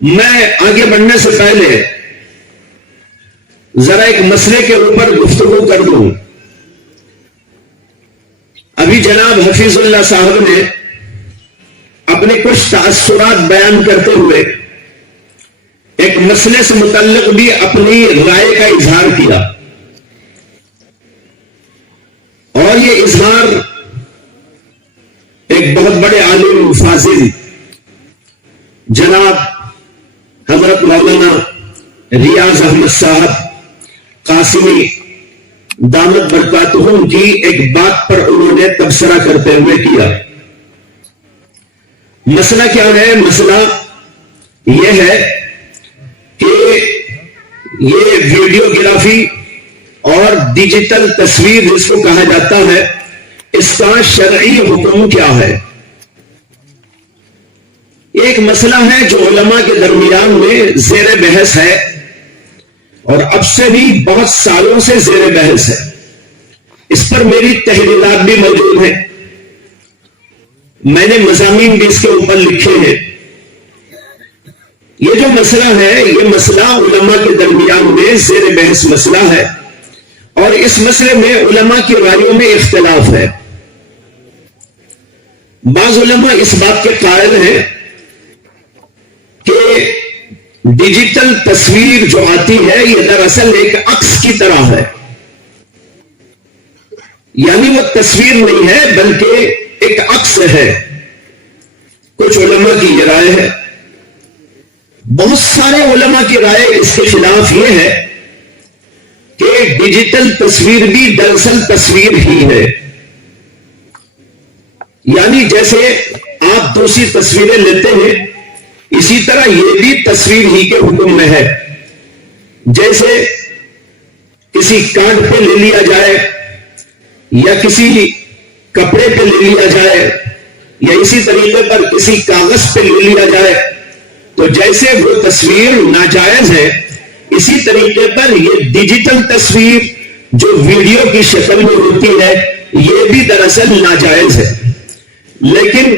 میں آگے بڑھنے سے پہلے ذرا ایک مسئلے کے اوپر گفتگو کر دوں. ابھی جناب حفیظ اللہ صاحب نے اپنے کچھ تاثرات بیان کرتے ہوئے ایک مسئلے سے متعلق بھی اپنی رائے کا اظہار کیا، اور یہ اظہار ایک بہت بڑے عالم فاضل جناب حضرت مولانا ریاض احمد صاحب قاسمی دامت برکاتہم کی ایک بات پر انہوں نے تبصرہ کرتے ہوئے کیا. مسئلہ کیا ہے؟ مسئلہ یہ ہے کہ یہ ویڈیوگرافی اور ڈیجیٹل تصویر جس کو کہا جاتا ہے، اس کا شرعی حکم کیا ہے؟ ایک مسئلہ ہے جو علماء کے درمیان میں زیر بحث ہے، اور اب سے بھی بہت سالوں سے زیر بحث ہے. اس پر میری تحریرات بھی موجود ہیں، میں نے مضامین بھی اس کے اوپر لکھے ہیں. یہ جو مسئلہ ہے، یہ مسئلہ علماء کے درمیان میں زیر بحث مسئلہ ہے، اور اس مسئلے میں علماء کی رائیوں میں اختلاف ہے. بعض علماء اس بات کے قائل ہیں کہ ڈیجیٹل تصویر جو آتی ہے یہ دراصل ایک عکس کی طرح ہے، یعنی وہ تصویر نہیں ہے بلکہ ایک عکس ہے. کچھ علماء کی یہ رائے ہے. بہت سارے علماء کی رائے اس کے خلاف یہ ہے کہ ڈیجیٹل تصویر بھی دراصل تصویر ہی ہے، یعنی جیسے آپ دوسری تصویریں لیتے ہیں اسی طرح یہ بھی تصویر ہی کے حکم میں ہے. جیسے کسی کارڈ پہ لے لیا جائے یا کسی کپڑے پہ لے لیا جائے یا اسی طریقے پر کسی کاغذ پہ لے لیا جائے، تو جیسے وہ تصویر ناجائز ہے اسی طریقے پر یہ ڈیجیٹل تصویر جو ویڈیو کی شکل میں ہوتی ہے یہ بھی دراصل ناجائز ہے. لیکن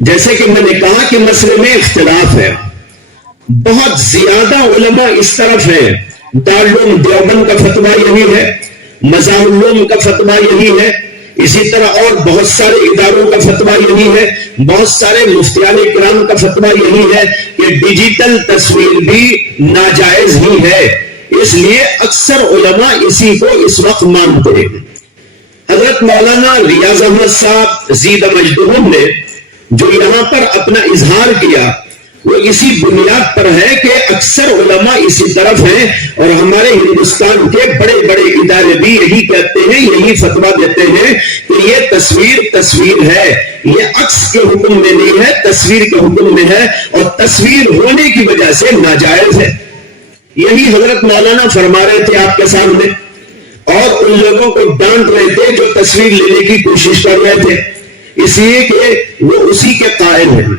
جیسے کہ میں نے کہا کہ مسئلے میں اختلاف ہے. بہت زیادہ علماء اس طرف ہیں. دارالعلوم دیوبند کا فتویٰ یہی ہے، مظاہر العلوم کا فتویٰ یہی ہے، اسی طرح اور بہت سارے اداروں کا فتویٰ یہی ہے، بہت سارے مفتیان کرام کا فتویٰ یہی ہے کہ ڈیجیٹل تصویر بھی ناجائز ہی ہے. اس لیے اکثر علماء اسی کو اس وقت مانتے ہیں. حضرت مولانا ریاض احمد صاحب زید مجدہم نے جو یہاں پر اپنا اظہار کیا وہ اسی بنیاد پر ہے کہ اکثر علماء اسی طرف ہیں، اور ہمارے ہندوستان کے بڑے بڑے ادارے بھی یہی کہتے ہیں، یہی فتویٰ دیتے ہیں کہ یہ تصویر ہے، یہ عکس کے حکم میں نہیں ہے، تصویر کے حکم میں ہے، اور تصویر ہونے کی وجہ سے ناجائز ہے. یہی حضرت مولانا فرما رہے تھے آپ کے سامنے، اور ان لوگوں کو ڈانٹ رہے تھے جو تصویر لینے کی کوشش کر رہے تھے، اس لیے کہ وہ اسی کے قائل ہیں.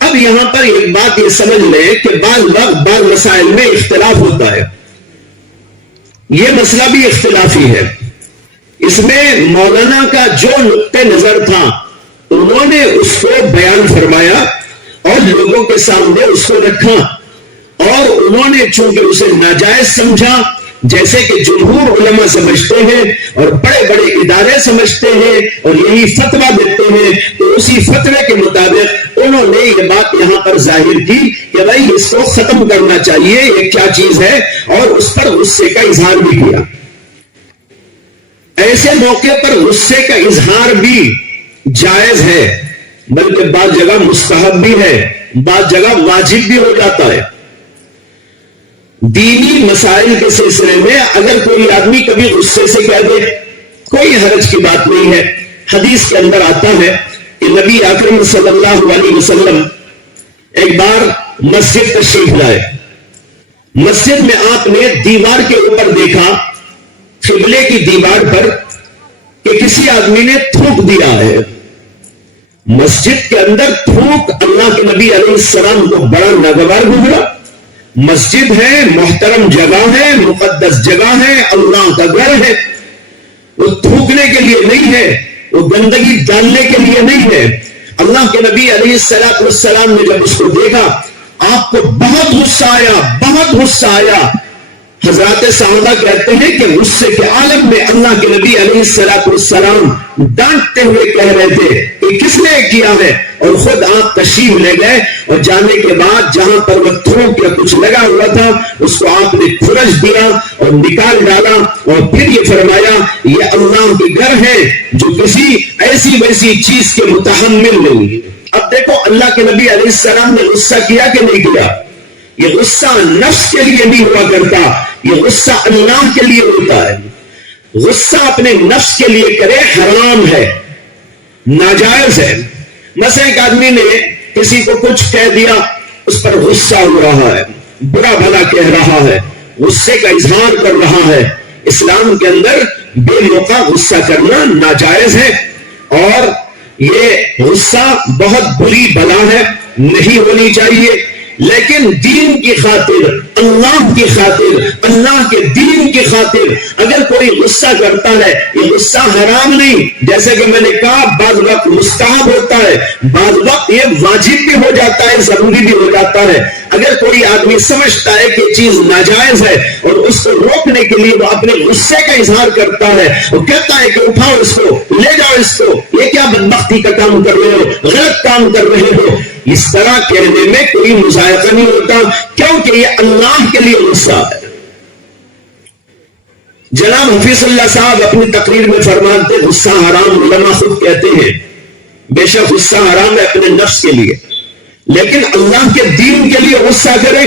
اب یہاں پر ایک بات یہ سمجھ لیں کہ بعض مسائل میں اختلاف ہوتا ہے. یہ مسئلہ بھی اختلافی ہے. اس میں مولانا کا جو نقطہ نظر تھا انہوں نے اس کو بیان فرمایا اور لوگوں کے سامنے اس کو رکھا، اور انہوں نے چونکہ اسے ناجائز سمجھا جیسے کہ جمہور علماء سمجھتے ہیں اور بڑے بڑے ادارے سمجھتے ہیں اور یہی فتویٰ دیتے ہیں، تو اسی فتوے کے مطابق انہوں نے یہ بات یہاں پر ظاہر کی کہ بھائی اس کو ختم کرنا چاہیے، یہ کیا چیز ہے، اور اس پر غصے کا اظہار بھی کیا. ایسے موقع پر غصے کا اظہار بھی جائز ہے، بلکہ بعض جگہ مستحب بھی ہے، بعض جگہ واجب بھی ہو جاتا ہے. دینی مسائل کے سلسلے میں اگر کوئی آدمی کبھی غصے سے کہہ دے کوئی حرج کی بات نہیں ہے. حدیث کے اندر آتا ہے کہ نبی اکرم صلی اللہ علیہ وسلم ایک بار مسجد تشریف لائے. مسجد میں آپ نے دیوار کے اوپر دیکھا، قبلے کی دیوار پر، کہ کسی آدمی نے تھوک دیا ہے. مسجد کے اندر تھوک اللہ کے نبی علیہ السلام کو بڑا ناگوار گزرا. مسجد ہے، محترم جگہ ہے، مقدس جگہ ہے، اللہ کا گھر ہے. وہ تھوکنے کے لیے نہیں ہے، وہ گندگی ڈالنے کے لیے نہیں ہے. اللہ کے نبی علیہ السلام نے جب اس کو دیکھا آپ کو بہت غصہ آیا، بہت غصہ آیا۔ حضرات صحابہ کہتے ہیں کہ غصے کے عالم میں اللہ کے نبی علیہ السلام ڈانٹتے ہوئے کہہ رہے تھے کہ کس نے کیا ہے، اور خود آپ تشریف لے گئے، اور جانے کے بعد جہاں پر وہ تھوک یا کچھ لگا ہوا تھا اس کو آپ نے کھرچ دیا اور نکال ڈالا، اور پھر یہ فرمایا یہ اللہ کے گھر ہے جو کسی ایسی ویسی چیز کے متحمل نہیں ہے۔ اب دیکھو اللہ کے نبی علیہ السلام نے غصہ کیا کہ نہیں کیا؟ یہ غصہ نفس کے لیے نہیں ہوا کرتا، یہ غصہ اللہ کے لیے ہوتا ہے۔ غصہ اپنے نفس کے لیے کرے حرام ہے، ناجائز ہے۔ مثلا ایک آدمی نے کسی کو کچھ کہہ دیا، اس پر غصہ ہو رہا ہے، برا بھلا کہہ رہا ہے، غصے کا اظہار کر رہا ہے۔ اسلام کے اندر بے موقع غصہ کرنا ناجائز ہے، اور یہ غصہ بہت بری بلا ہے، نہیں ہونی چاہیے۔ لیکن دین کی خاطر، اللہ کی خاطر، اللہ کے دین کی خاطر اگر کوئی غصہ کرتا ہے، یہ غصہ حرام نہیں، جیسے کہ میں نے کہا بعض وقت مستحب ہوتا ہے، بعض وقت یہ واجب بھی ہو جاتا ہے، ضروری بھی ہو جاتا ہے۔ اگر کوئی آدمی سمجھتا ہے کہ چیز ناجائز ہے اور اس کو روکنے کے لیے وہ اپنے غصے کا اظہار کرتا ہے، وہ کہتا ہے کہ اٹھاؤ اس کو، لے جاؤ اس کو، یہ کیا بدبختی کا کام کر رہے ہو، غلط کام کر رہے ہو، اس طرح کہنے میں کوئی مذائقہ نہیں ہوتا، کیونکہ یہ اللہ کے لیے غصہ ہے۔ جناب حفیظ اللہ صاحب اپنی تقریر میں فرماتے غصہ حرام، علماء خود کہتے ہیں بے شک غصہ حرام ہے اپنے نفس کے لیے، لیکن اللہ کے دین کے لیے غصہ کرے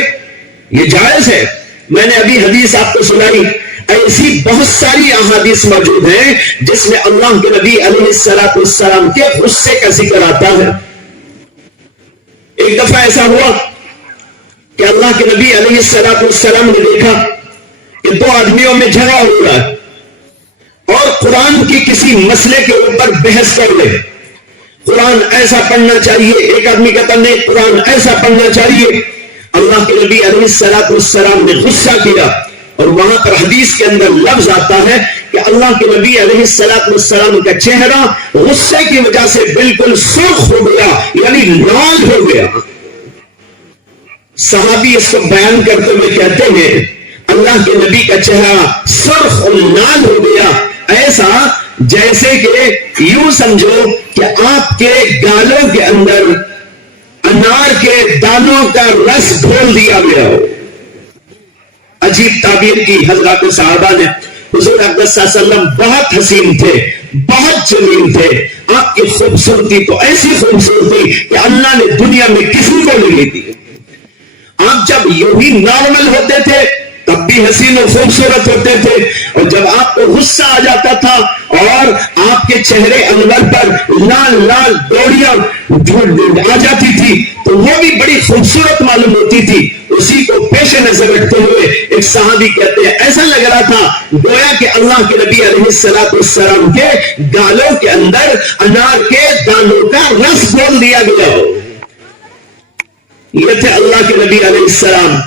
یہ جائز ہے۔ میں نے ابھی حدیث آپ کو سنائی، ایسی بہت ساری احادیث موجود ہیں جس میں اللہ کے نبی علیہ السلام کے غصے کا ذکر آتا ہے۔ ایک دفعہ ایسا ہوا کہ اللہ کے نبی علیہ السلام نے دیکھا کہ دو آدمیوں میں جھگڑا ہو رہا ہے اور قرآن کی کسی مسئلے کے اوپر بحث کر رہے، قرآن ایسا پڑھنا چاہیے، ایک آدمی کہتا نہیں قرآن ایسا پڑھنا چاہیے۔ اللہ کے نبی علیہ السلام نے غصہ کیا، اور وہاں پر حدیث کے اندر لفظ آتا ہے کہ اللہ کے نبی علیہ السلام کا چہرہ غصے کی وجہ سے بالکل سرخ ہو گیا، یعنی لال ہو گیا۔ صحابی اس کو بیان کرتے ہوئے کہتے ہیں اللہ کے نبی کا چہرہ سرخ اور لال ہو گیا، ایسا جیسے کہ یوں سمجھو کہ آپ کے گالوں کے اندر انار کے دانوں کا رس گھول دیا گیا ہو۔ عجیب تعبیر کی حضرات صحابہ نے۔ حضور اقدس صلی اللہ علیہ وسلم بہت حسین تھے، بہت جمیل تھے، آپ کی خوبصورتی تو ایسی خوبصورتی کہ اللہ نے دنیا میں کسی کو نہیں دی۔ آپ جب یوں ہی نارمل ہوتے تھے تب بھی حسین و خوبصورت ہوتے تھے، اور جب آپ کو غصہ آ جاتا تھا اور آپ کے چہرے انور پر لال لال ڈوریاں آ جاتی تھی تو وہ بھی بڑی خوبصورت معلوم ہوتی تھی۔ اسی کو پیش نظر رکھتے ہوئے ایک صحابی کہتے ہیں ایسا لگ رہا تھا گویا کہ اللہ کے نبی علیہ السلام کے گالوں کے اندر انار کے دانوں کا رس گھول دیا گیا ہو۔ یہ تھے اللہ کے نبی علیہ السلام۔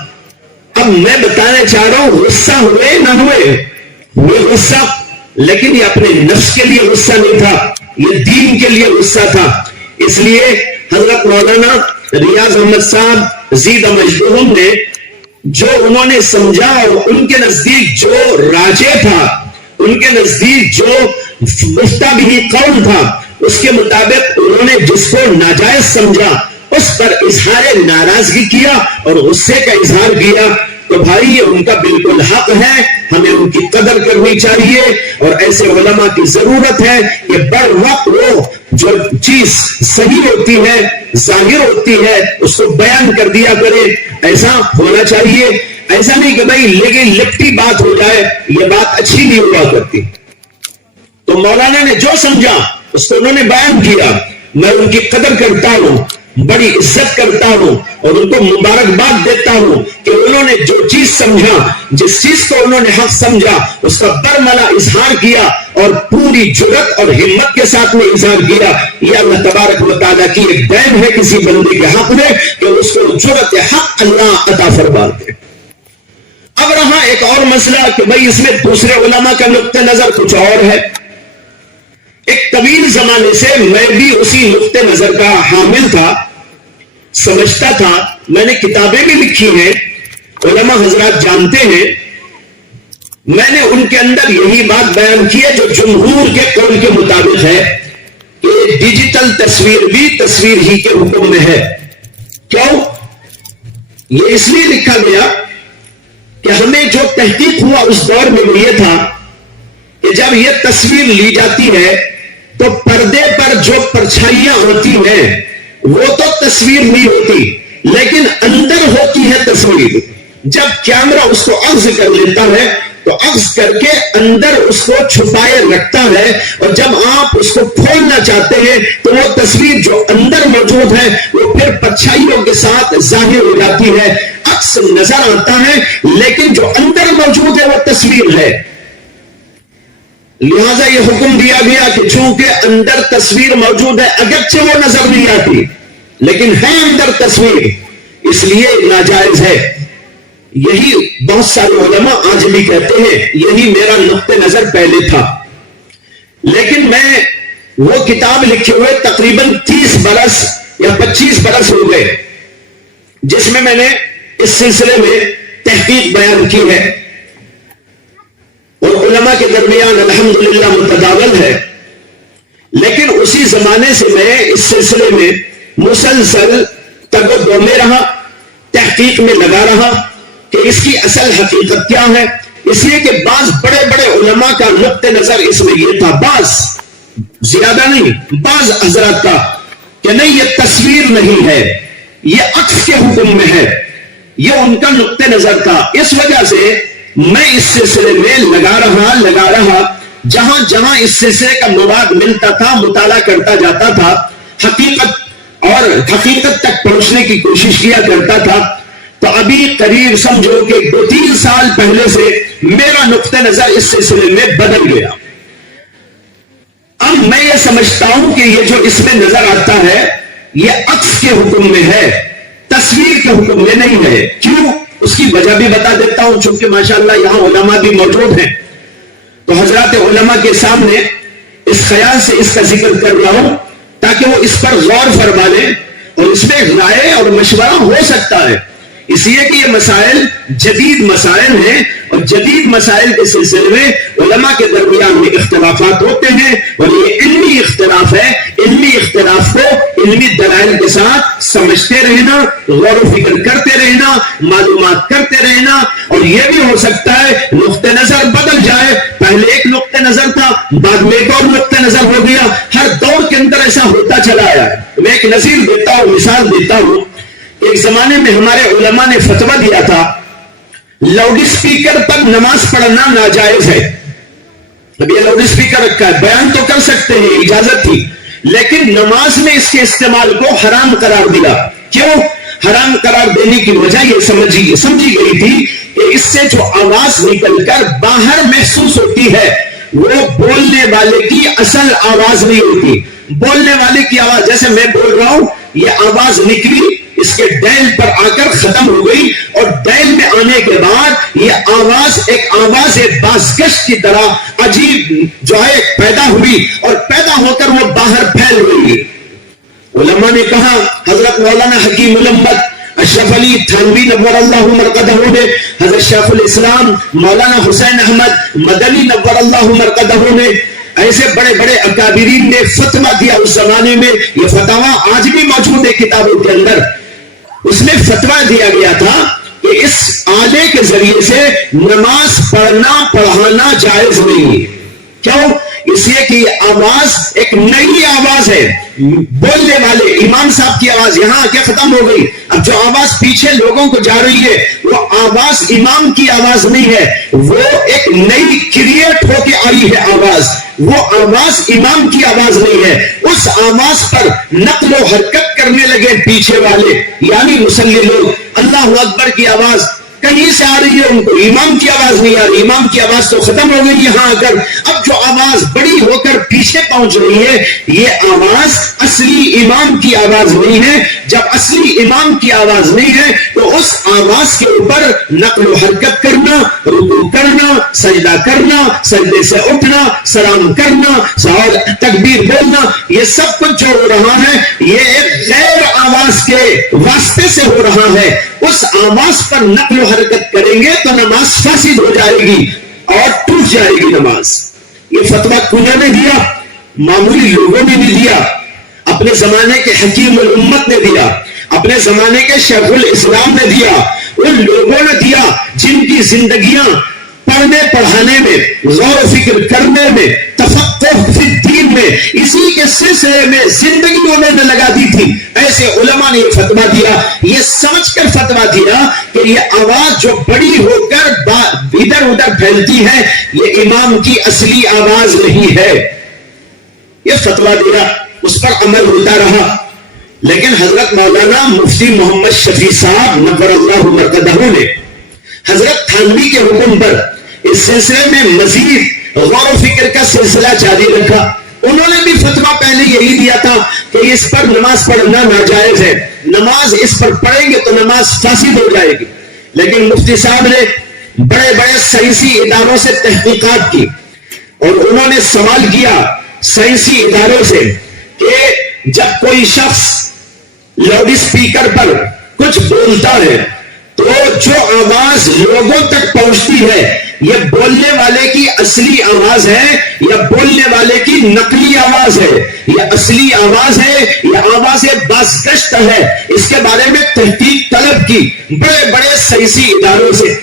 اب میں بتانا چاہ رہا ہوں غصہ ہوئے نہ ہوئے غصہ، لیکن یہ اپنے نفس کے لیے غصہ نہیں تھا، یہ دین کے لیے غصہ تھا۔ اس لیے حضرت مولانا ریاض احمد صاحب زیدہ مجدہم نے جو انہوں نے سمجھا اور ان کے نزدیک جو راجے تھا، ان کے نزدیک جو مفتہ بھی قول تھا، اس کے مطابق انہوں نے جس کو ناجائز سمجھا اس پر اظہار ناراضگی کیا اور غصے کا اظہار کیا۔ تو بھائی یہ ان کا بالکل حق ہے، ہمیں ان کی قدر کرنی چاہیے، اور ایسے علماء کی ضرورت ہے کہ بر وقت وہ جو چیز صحیح ہوتی ہے، ظاہر ہوتی ہے، اس کو بیان کر دیا کرے۔ ایسا ہونا چاہیے، ایسا نہیں کہ بھائی لیکن لپٹی بات ہو جائے، یہ بات اچھی نہیں ہوا کرتی۔ تو مولانا نے جو سمجھا اس کو انہوں نے بیان کیا، میں ان کی قدر کرتا ہوں، بڑی عزت کرتا ہوں، اور ان کو مبارکباد دیتا ہوں کہ انہوں نے جو چیز سمجھا، جس چیز کو انہوں نے حق سمجھا، اس کا برملا اظہار کیا اور پوری جرات اور ہمت کے ساتھ میں اظہار کیا۔ یہ اللہ تبارک و تعالیٰ کی ایک دین ہے کسی بندے کے حق میں کہ اس کو جرات حق اللہ عطا فرما دے۔ اب رہا ایک اور مسئلہ کہ بھائی اس میں دوسرے علماء کا نقطہ نظر کچھ اور ہے۔ ایک طویل زمانے سے میں بھی اسی نقطہ نظر کا حامل تھا۔ سمجھتا تھا، میں نے کتابیں بھی لکھی ہیں، علماء حضرات جانتے ہیں، میں نے ان کے اندر یہی بات بیان کی ہے جو جمہور کے قول کے مطابق ہے کہ ڈیجیٹل تصویر بھی تصویر ہی کے حکم میں ہے۔ کیوں؟ یہ اس لیے لکھا گیا کہ ہمیں جو تحقیق ہوا اس دور میں وہ یہ تھا کہ جب یہ تصویر لی جاتی ہے تو پردے پر جو پرچھائیاں ہوتی ہیں وہ تو تصویر نہیں ہوتی، لیکن اندر ہوتی ہے تصویر۔ جب کیمرہ اس کو اخذ کر لیتا ہے تو اخذ کر کے اندر اس کو چھپائے رکھتا ہے، اور جب آپ اس کو کھولنا چاہتے ہیں تو وہ تصویر جو اندر موجود ہے وہ پھر پرچھائیوں کے ساتھ ظاہر ہو جاتی ہے، عکس نظر آتا ہے، لیکن جو اندر موجود ہے وہ تصویر ہے۔ لہذا یہ حکم دیا گیا کہ چونکہ اندر تصویر موجود ہے، اگرچہ وہ نظر نہیں آتی لیکن ہے اندر تصویر، اس لیے ناجائز ہے۔ یہی بہت سارے علماء آج بھی کہتے ہیں، یہی میرا نقطہ نظر پہلے تھا، لیکن میں وہ کتاب لکھے ہوئے تقریباً 30 برس یا 25 برس ہو گئے جس میں نے اس سلسلے میں تحقیق بیان کی ہے، اور علماء کے درمیان الحمدللہ متداول ہے، لیکن اسی زمانے سے میں اس سلسلے میں مسلسل تگ و دو میں رہا، تحقیق میں لگا رہا کہ اس کی اصل حقیقت کیا ہے، اس لیے کہ بعض بڑے بڑے علماء کا نقطہ نظر اس میں یہ تھا، بعض زیادہ نہیں، بعض حضرات کا کہ نہیں یہ تصویر نہیں ہے، یہ عکس کے حکم میں ہے، یہ ان کا نقطہ نظر تھا۔ اس وجہ سے میں اس سلسلے میں لگا رہا، جہاں جہاں اس سلسلے کا مواد ملتا تھا مطالعہ کرتا جاتا تھا، حقیقت تک پہنچنے کی کوشش کیا کرتا تھا۔ تو ابھی قریب سمجھو کہ 2-3 سال پہلے سے میرا نقطہ نظر اس سلسلے میں بدل گیا۔ اب میں یہ سمجھتا ہوں کہ یہ جو اس میں نظر آتا ہے یہ عکس کے حکم میں ہے، تصویر کے حکم میں نہیں ہے۔ کیوں؟ اس کی وجہ بھی بتا دیتا ہوں، چونکہ ماشاءاللہ یہاں علماء بھی موجود ہیں، تو حضرات علماء کے سامنے اس خیال سے اس کا ذکر کر رہا ہوں تاکہ وہ اس پر غور فرما لیں، اور اس میں رائے اور مشورہ ہو سکتا ہے، اس لیے کہ یہ مسائل جدید مسائل ہیں، اور جدید مسائل کے سلسلے میں علماء کے درمیان میں اختلافات ہوتے ہیں، اور یہ علمی اختلاف ہے۔ علمی اختلاف کو علمی دلائل کے ساتھ سمجھتے رہنا، غور و فکر کرتے رہنا، معلومات کرتے رہنا، اور یہ بھی ہو سکتا ہے نقطہ نظر بدل جائے، پہلے ایک نقطہ نظر تھا بعد میں ایک اور نقطہ نظر ہو گیا، ہر دور کے اندر ایسا ہوتا چلا ہے۔ میں ایک نظیر دیتا ہوں، مثال دیتا ہوں، ایک زمانے میں ہمارے علماء نے فتویٰ دیا تھا لاؤڈ اسپیکر پر نماز پڑھنا ناجائز ہے۔ اب یہ لاؤڈ اسپیکر رکھا ہے، بیان تو کر سکتے ہیں، اجازت تھی، لیکن نماز میں اس کے استعمال کو حرام قرار دیا۔ کیوں حرام قرار دینے کی وجہ یہ سمجھی گئی تھی کہ اس سے جو آواز نکل کر باہر محسوس ہوتی ہے وہ بولنے والے کی اصل آواز نہیں ہوتی۔ بولنے والے کی آواز، جیسے میں بول رہا ہوں، یہ آواز نکلی، اس کے ڈیل پر آ کر ختم ہو گئی، اور ڈیل میں آنے کے بعد یہ آواز بازگشت کی طرح عجیب جو ہے پیدا ہوئی، اور پیدا ہو کر وہ باہر پھیل گئی۔ علماء نے کہا، حضرت مولانا حکیم الامت اشرف علی تھانوی نور اللہ مرقدہ نے، حضرت شیخ الاسلام مولانا حسین احمد مدنی نور اللہ مرقدہ نے، ایسے بڑے بڑے اکابرین نے فتویٰ دیا اس زمانے میں، یہ فتویٰ آج بھی موجود ہے کتابوں کے اندر۔ اس میں فتویٰ دیا گیا تھا کہ اس آلے کے ذریعے سے نماز پڑھانا جائز نہیں ہے۔ کیوں؟ اس لیے کہ یہ آواز ایک نئی آواز ہے، بولنے والے امام صاحب کی آواز یہاں آ کے ختم ہو گئی، اب جو آواز پیچھے لوگوں کو جا رہی ہے وہ آواز امام کی آواز نہیں ہے، وہ ایک نئی کریٹ ہو کے آئی ہے آواز، وہ آواز امام کی آواز نہیں ہے۔ اس آواز پر نقل و حرکت کرنے لگے پیچھے والے، یعنی مصلی لوگ، اللہ اکبر کی آواز کہیں سے آ رہی ہے، ان کو امام کی آواز نہیں آ رہی، امام کی آواز تو ختم ہو گئی یہاں آ کر، اب جو آواز بڑی ہو کر پیچھے پہنچ رہی ہے یہ آواز اصلی امام کی آواز نہیں ہے۔ جب اصلی امام کی آواز نہیں ہے تو اس آواز کے اوپر نقل و حرکت کرنا، رکوع کرنا، سجدہ کرنا، سجدے سے اٹھنا، سلام کرنا اور تکبیر بولنا، یہ سب کچھ جو ہو رہا ہے یہ ایک غیر آواز کے واسطے سے ہو رہا ہے. اس آواز پر نقل و حرکت کریں گے تو نماز فاسد ہو جائے گی اور ٹوٹ جائے گی نماز. یہ فتویٰ کنہوں نے دیا؟ معمولی لوگوں نے نہیں دیا، اپنے زمانے کے حکیم الامت نے دیا، اپنے زمانے کے شیخ الاسلام نے دیا، ان لوگوں نے دیا جن کی زندگیاں پڑھنے پڑھانے میں، غور و فکر کرنے میں، تفقہ فی الدین میں، اسی کے سلسلے میں زندگی انہوں نے لگا دی تھی. ایسے علماء نے یہ فتویٰ دیا، یہ سمجھ کر فتویٰ دیا کہ یہ آواز جو بڑی ہو کر ادھر ادھر پھیلتی ہے یہ امام کی اصلی آواز نہیں ہے. یہ فتویٰ دیا، اس پر عمل ہوتا رہا. لیکن حضرت مولانا مفتی محمد شفیع صاحب نور اللہ مرقدہ نے حضرت تھانوی کے حکم پر اس سلسلے میں مزید غور و فکر کا سلسلہ جاری رکھا. انہوں نے بھی فتویٰ پہلے یہی دیا تھا کہ اس پر نماز پڑھنا ناجائز ہے، نماز اس پر پڑھیں گے تو نماز فاسد ہو جائے گی. لیکن مفتی صاحب نے بڑے بڑے سائنسی اداروں سے تحقیقات کی اور انہوں نے سوال کیا سائنسی اداروں سے کہ جب کوئی شخص لاؤڈ اسپیکر پر کچھ بولتا ہے تو جو آواز لوگوں تک پہنچتی ہے یہ بولنے والے کی اصلی آواز ہے یا بولنے والے کی نقلی آواز ہے، یہ اصلی آواز ہے یا آواز بازگشت ہے؟ اس کے بارے میں تحقیق طلب کی بڑے بڑے سائنسی اداروں سے.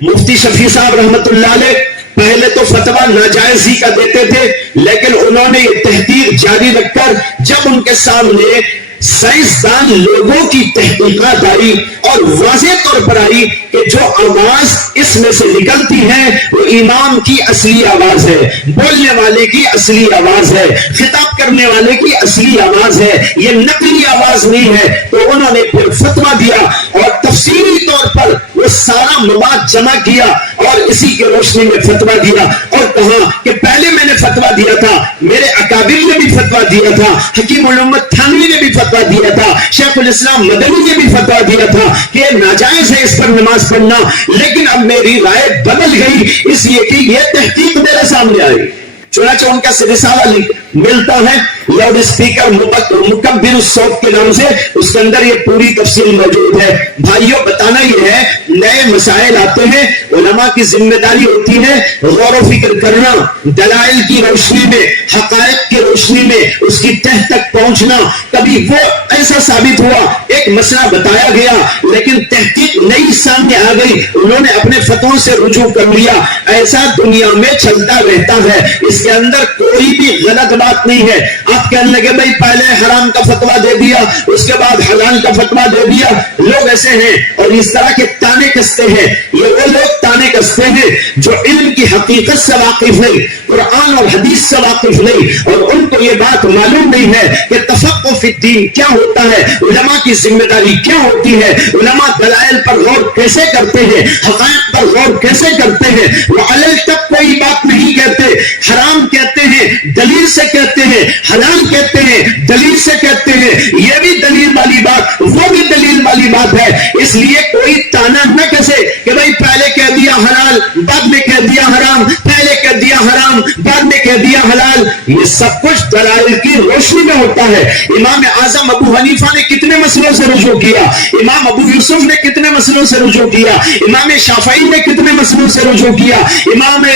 مفتی شفیع صاحب رحمت اللہ علیہ پہلے تو فتویٰ ناجائز ہی کا دیتے تھے، لیکن انہوں نے یہ تحقیق جاری رکھ کر جب ان کے سامنے سائنسدان لوگوں کی تحقیقات آئی اور واضح طور پر آئی کہ جو آواز اس میں سے نکلتی ہے وہ امام کی اصلی آواز ہے، بولنے والے کی اصلی آواز ہے، خطاب کرنے والے کی اصلی آواز ہے، یہ نقلی آواز نہیں ہے. تو انہوں نے پھر فتویٰ دیا اور تفصیلی طور پر وہ سارا مواد جمع کیا اور اسی کے روشنی میں فتویٰ دیا اور کہا کہ پہلے میں نے فتویٰ دیا تھا، میرے اکابر نے بھی فتویٰ دیا تھا، حکیم الامت تھانوی نے بھی فتویٰ دیا تھا، شیخ الاسلام مدنی نے بھی فتویٰ دیا تھا کہ ناجائز ہے اس پر نماز پڑھنا. لیکن اب میری رائے بدل گئی اس لیے کہ یہ تحقیق میرے سامنے آئی. چنانچہ ان کا رسالہ ملتا ہے لاؤڈ اسپیکر مکبر الصوت کے نام سے، اس کے اندر یہ پوری تفصیل موجود ہے. بھائیوں بتانا یہ ہے نئے مسائل آتے ہیں، علماء کی ذمہ داری ہوتی ہے غور و فکر کرنا، دلائل کی روشنی میں، حقائق کی روشنی میں اس کی تہ تک پہنچنا. کبھی وہ ایسا ثابت ہوا ایک مسئلہ بتایا گیا لیکن تحقیق نئی سامنے آ گئی، انہوں نے اپنے فتووں سے رجوع کر لیا. ایسا دنیا میں چلتا رہتا ہے، اس کے اندر کوئی بھی غلط بات نہیں ہے. آپ کہنے لگے بھائی پہلے حرام کا فتویٰ دے دیا اس کے بعد حلال کا فتویٰ دے دیا. لوگ ایسے ہیں اور اس طرح کے تانے کستے ہیں. یہ وہ لوگ تانے کستے ہیں جو علم کی حقیقت سے واقف نہیں، قرآن اور حدیث سے واقف نہیں، اور ان کو یہ بات معلوم نہیں ہے کہ تفقہ فی الدین کیا ہوتا ہے، علماء کی ذمہ داری کیا ہوتی ہے، علماء دلائل پر غور کیسے کرتے ہیں، حقائق پر غور کیسے کرتے ہیں. وہ علل تک کوئی بات نہیں کہتے، حرام کہتے ہیں دلیل سے کہتے ہیں، حلال کہتے ہیں دلیل سے کہتے ہیں. یہ بھی دلیل والی بات وہ بھی دلیل والی بات ہے. اس لیے کوئی تانا نہ کسے کہ بھائی پہلے کہہ دیا حلال بعد میں کہہ دیا حرام، پہلے کہہ دیا حرام بعد میں کہہ دیا حلال. یہ سب کچھ دلائل کی روشنی میں ہوتا ہے. امام اعظم ابو حنیفہ نے کتنے مسئلوں سے رجوع کیا، امام ابو یوسف نے کتنے مسئلوں سے رجوع کیا، امام شافعی نے کتنے مسئلوں سے رجوع کیا، امام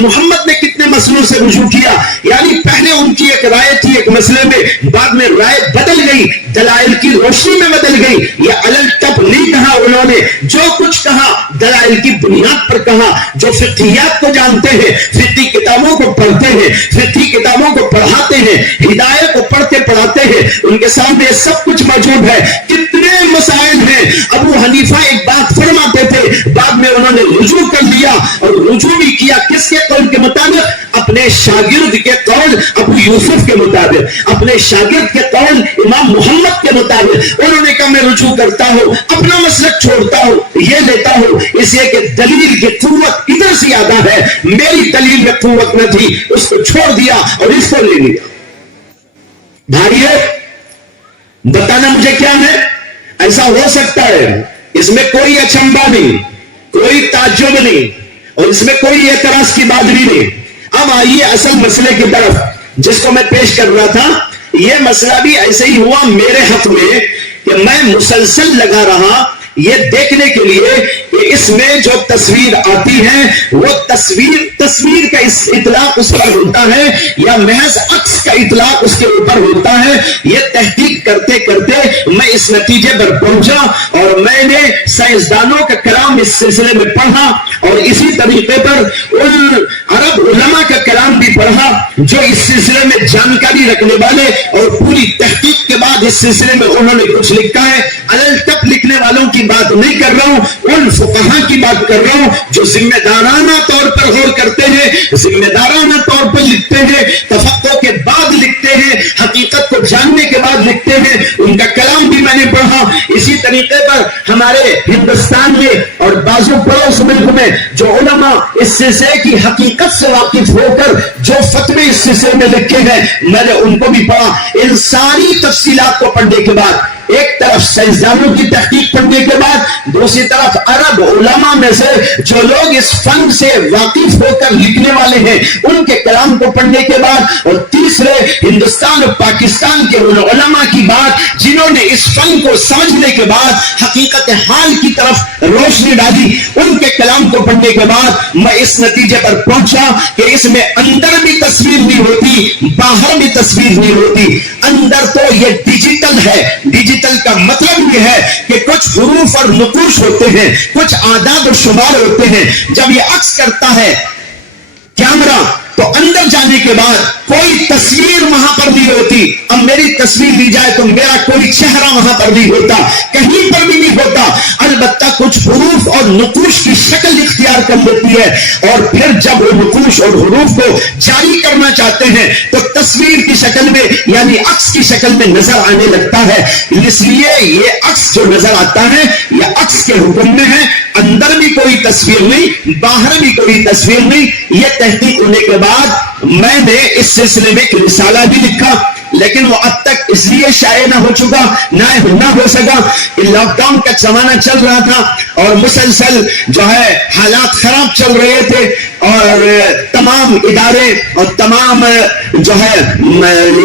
محمد نے کتنے مسئلوں سے رجوع کیا. یعنی پہلے ان کی ایک رائے تھی ایک مسئلے میں، بعد میں رائے بدل گئی، دلائل کی روشنی میں بدل گئی. یہ علل تب نہیں کہا انہوں نے، جو کچھ کہا دلائل کی بنیاد پر کہا. جو فقہیات کو جانتے ہیں، فقہی کتابوں کو پڑھتے ہیں، فقہی کتابوں کو پڑھاتے ہیں، ہدایت کو پڑھتے پڑھاتے ہیں، ان کے سامنے سب کچھ موجود ہے. کتنے مسائل ہیں. ابو حنیفہ ایک بات فرماتے تھے، بعد میں انہوں نے رجوع کر لیا اور رجوع بھی کیا کس کے قول کے مطابق؟ اپنے شاگرد کے قول ابو یوسف کے مطابق، اپنے شاگرد کے قول امام محمد کے مطابق. انہوں نے کہا میں رجوع کرتا ہوں، اپنا مسلک چھوڑتا ہوں، یہ لیتا ہوں، اس لیے کہ دلیل کی قوت ادھر سے زیادہ ہے. میری دلیل میں قوت نہ تھی، اس کو چھوڑ دیا اور اس کو لے لیا. بھائیو بتانا مجھے کیا ہے؟ ایسا ہو سکتا ہے، اس میں کوئی اچنبھا نہیں، کوئی تعجب نہیں، اور اس میں کوئی اعتراض کی بات بھی نہیں۔ اب آئیے اصل مسئلے کی طرف جس کو میں پیش کر رہا تھا۔ یہ مسئلہ بھی ایسے ہی ہوا میرے حق میں کہ میں مسلسل لگا رہا یہ دیکھنے کے لیے کہ اس میں جو تصویر آتی ہے وہ تصویر کا اطلاق اس پر ہوتا ہے یا محض عکس کا اطلاق اس کے اوپر ہوتا ہے۔ یہ تحقیق کرتے کرتے میں اس نتیجے پر پہنچا، اور میں نے سائنسدانوں کا کلام اس سلسلے میں پڑھا، اور اسی طریقے پر ان عرب علماء کا کلام بھی پڑھا جو اس سلسلے میں جانکاری رکھنے والے، اور پوری تحقیق کے بعد اس سلسلے میں انہوں نے کچھ لکھا ہے۔ الل ٹپ لکھنے والوں کی بات نہیں کر رہا ہوں، ان فقہاء کی بات کر رہا ہوں جو ذمہ دارانہ طور پر غور کرتے ہیں، ذمہ دارانہ طور پر لکھتے ہیں، تفقہ کے بعد لکھتے ہیں، حقیقت کو جاننے کے بعد لکھتے ہیں۔ ان کا کلام بھی میں نے پڑھا۔ اسی طریقے پر ہمارے ہندوستان میں اور بازو پڑوس ملک میں جو علماء اس سلسلے کی حقیقت سے واقف ہو کر جو فتوے اس سلسلے میں لکھے ہیں، میں نے ان کو بھی پڑھا۔ ان ساری تفصیلات کو پڑھنے کے بعد، ایک طرف سائنسدانوں کی تحقیق پڑھنے کے بعد، دوسری طرف عرب علماء میں سے جو لوگ اس فن سے واقف ہو کر لکھنے والے ہیں ان کے کلام کو پڑھنے کے بعد، اور تیسرے ہندوستان اور پاکستان کے ان علماء کی بات جنہوں نے اس فن کو سمجھنے کے بعد حقیقت حال کی طرف روشنی ڈالی، ان کے کلام کو پڑھنے کے بعد میں اس نتیجے پر پہنچا کہ اس میں اندر بھی تصویر نہیں ہوتی، باہر بھی تصویر نہیں ہوتی۔ اندر تو یہ ڈیجیٹل ہے، ڈیجیٹل کا مطلب یہ ہے کہ کچھ حروف اور نقوش ہوتے ہیں، کچھ اعداد و شمار ہوتے ہیں۔ جب یہ عکس کرتا ہے کیمرہ تو اندر جانے کے بعد کوئی تصویر وہاں پر نہیں ہوتی۔ اب میری تصویر لی جائے تو میرا کوئی چہرہ وہاں پر نہیں ہوتا، کہیں پر بھی نہیں ہوتا، البتہ کچھ حروف اور نقوش کی شکل اختیار کر لیتی ہے، اور پھر جب وہ نقوش اور حروف کو جاری کرنا چاہتے ہیں تو تصویر کی شکل میں یعنی عکس کی شکل میں نظر آنے لگتا ہے۔ اس لیے یہ عکس جو نظر آتا ہے یہ عکس کے حکم میں ہے، اندر بھی کوئی تصویر نہیں، باہر بھی کوئی تصویر نہیں۔ یہ تحقیق ہونے کے بعد میں نے اس سلسلے میں ایک رسالہ بھی لکھا، لیکن وہ اب تک اس لیے شائع نہ ہو چکا، نہ ہو سکا کہ لاک ڈاؤن کا زمانہ چل رہا تھا اور مسلسل جو ہے حالات خراب چل رہے تھے، اور تمام ادارے اور تمام جو ہے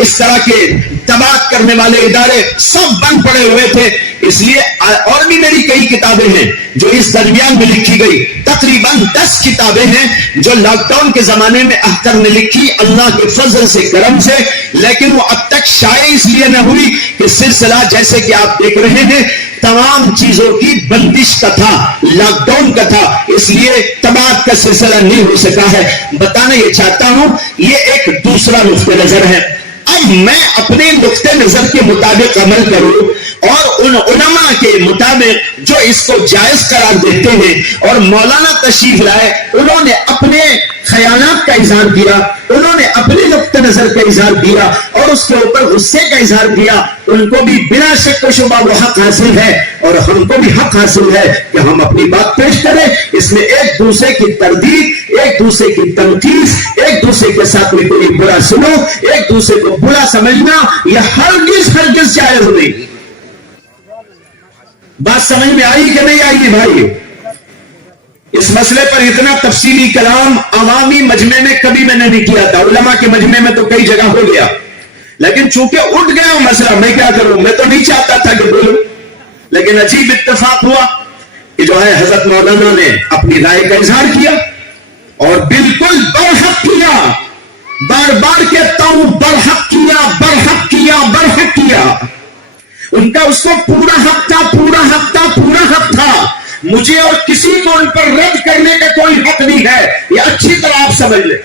اس طرح کے تباہ کرنے والے ادارے سب بند پڑے ہوئے تھے۔ اس لیے اور بھی میری کئی کتابیں ہیں جو اس درمیان میں لکھی گئی، تقریباً 10 کتابیں ہیں جو لاک ڈاؤن کے زمانے میں اختر نے لکھی اللہ کے فضل سے، کرم سے، لیکن وہ اب تک شائع اس لیے نہ ہوئی کہ سلسلہ جیسے کہ آپ دیکھ رہے ہیں تمام چیزوں کی بندش کا تھا، لاک ڈاؤن کا تھا، اس لیے تباہ کا سلسلہ نہیں ہو سکا ہے۔ بتانا یہ چاہتا ہوں یہ ایک دوسرا نقطہ نظر ہے۔ اب میں اپنے نقطہ نظر کے مطابق عمل کروں اور ان علماء کے مطابق جو اس کو جائز قرار دیتے ہیں، اور مولانا تشریف لائے انہوں نے اپنے خیالات کا اظہار کیا، انہوں نے اپنے نقطہ نظر کا اظہار کیا اور اس کے اوپر غصے کا اظہار کیا، ان کو بھی بلا شک و شبہ وہ حق حاصل ہے اور ہم کو بھی حق حاصل ہے کہ ہم اپنی بات پیش کریں۔ اس میں ایک دوسرے کی تردید، ایک دوسرے کی تنقید، ایک دوسرے کے ساتھ میں کوئی برا سلوک، ایک دوسرے کو برا سمجھنا یہ ہرگز جائز نہیں۔ بات سمجھ میں آئی کہ نہیں آئی بھائی؟ اس مسئلے پر اتنا تفصیلی کلام عوامی مجمع میں کبھی میں نے نہیں کیا تھا، علماء کے مجمع میں تو کئی جگہ ہو گیا، لیکن چونکہ اٹھ گیا وہ مسئلہ میں کیا کروں، میں تو نہیں چاہتا تھا کہ بولوں، لیکن عجیب اتفاق ہوا کہ جو ہے حضرت مولانا نے اپنی رائے کا اظہار کیا اور بالکل برحق کیا، بار بار کہتا ہوں برحق کیا، برحق کیا، برحق کیا۔ ان کا اس کو پورا حق تھا، پورا حق تھا، پورا حق تھا۔ مجھے اور کسی کو ان پر رد کرنے کا کوئی حق نہیں ہے، یہ اچھی طرح آپ سمجھ لیں۔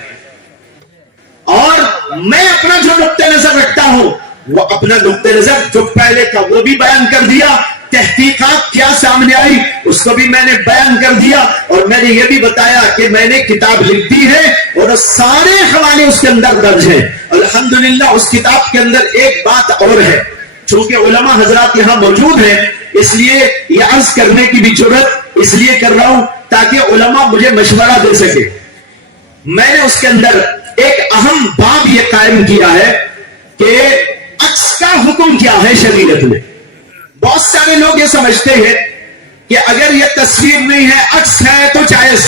اور میں اپنا جو نقطہ نظر رکھتا ہوں وہ اپنا نقطہ نظر جو پہلے تھا وہ بھی بیان کر دیا، تحقیقات کیا سامنے آئی اس کو بھی میں نے بیان کر دیا، اور میں نے یہ بھی بتایا کہ میں نے کتاب لکھ دی ہے اور سارے حوالے اس کے اندر درج ہیں۔ الحمدللہ اس کتاب کے اندر ایک بات اور ہے، چونکہ علماء حضرات یہاں موجود ہیں اس لیے یہ عرض کرنے کی بھی جرات اس لیے کر رہا ہوں تاکہ علماء مجھے مشورہ دے سکے۔ میں نے اس کے اندر ایک اہم باب یہ قائم کیا ہے کہ عکس کا حکم کیا ہے شریعت میں۔ بہت سارے لوگ یہ سمجھتے ہیں کہ اگر یہ تصویر نہیں ہے عکس ہے تو جائز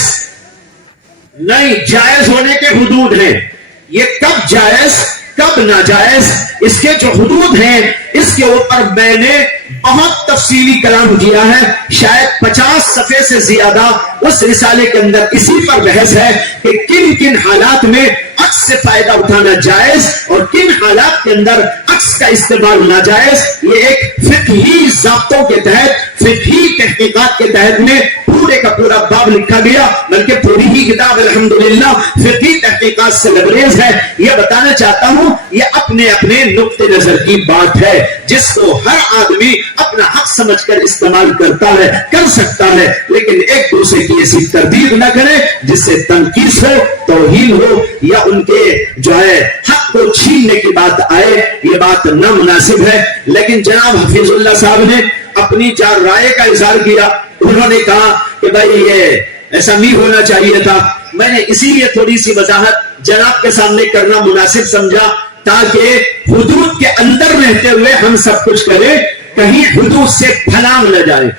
نہیں. جائز ہونے کے حدود ہیں. یہ کب جائز کب ناجائز اس کے جو حدود ہیں اس کے اوپر میں نے بہت تفصیلی کلام کیا ہے. شاید 50 صفحے سے زیادہ اس رسالے کے اندر اسی پر بحث ہے کہ کن کن حالات میں عکس سے فائدہ اٹھانا جائز اور کن حالات کے اندر عکس کا استعمال ناجائز. یہ ایک فقہی ضابطوں کے تحت فقہی تحقیقات کے تحت میں پورے کا پورا باب لکھا گیا, بلکہ پوری ہی کتاب الحمدللہ فقہی تحقیقات سے لبریز ہے. یہ بتانا چاہتا ہوں یہ اپنے اپنے نقطہ نظر کی بات ہے جس کو ہر آدمی اپنا حق سمجھ کر استعمال کرتا ہے, کر سکتا ہے, لیکن ایک دوسرے کی ایسی تردید نہ کرے جس سے تنقیص ہو, توہین ہو یا ان کے جو ہے حق کو چھیننے کی بات آئے. یہ بات نامناسب ہے. لیکن جناب حفیظ اللہ صاحب نے اپنی 4 رائے کا اظہار کیا. انہوں نے کہا کہ بھائی یہ ایسا نہیں ہونا چاہیے تھا. میں نے اسی لیے تھوڑی سی وضاحت جناب کے سامنے کرنا مناسب سمجھا تاکہ حدود کے اندر رہتے ہوئے ہم سب کچھ کریں, کہیں حدود سے پھلانگ نہ جائے.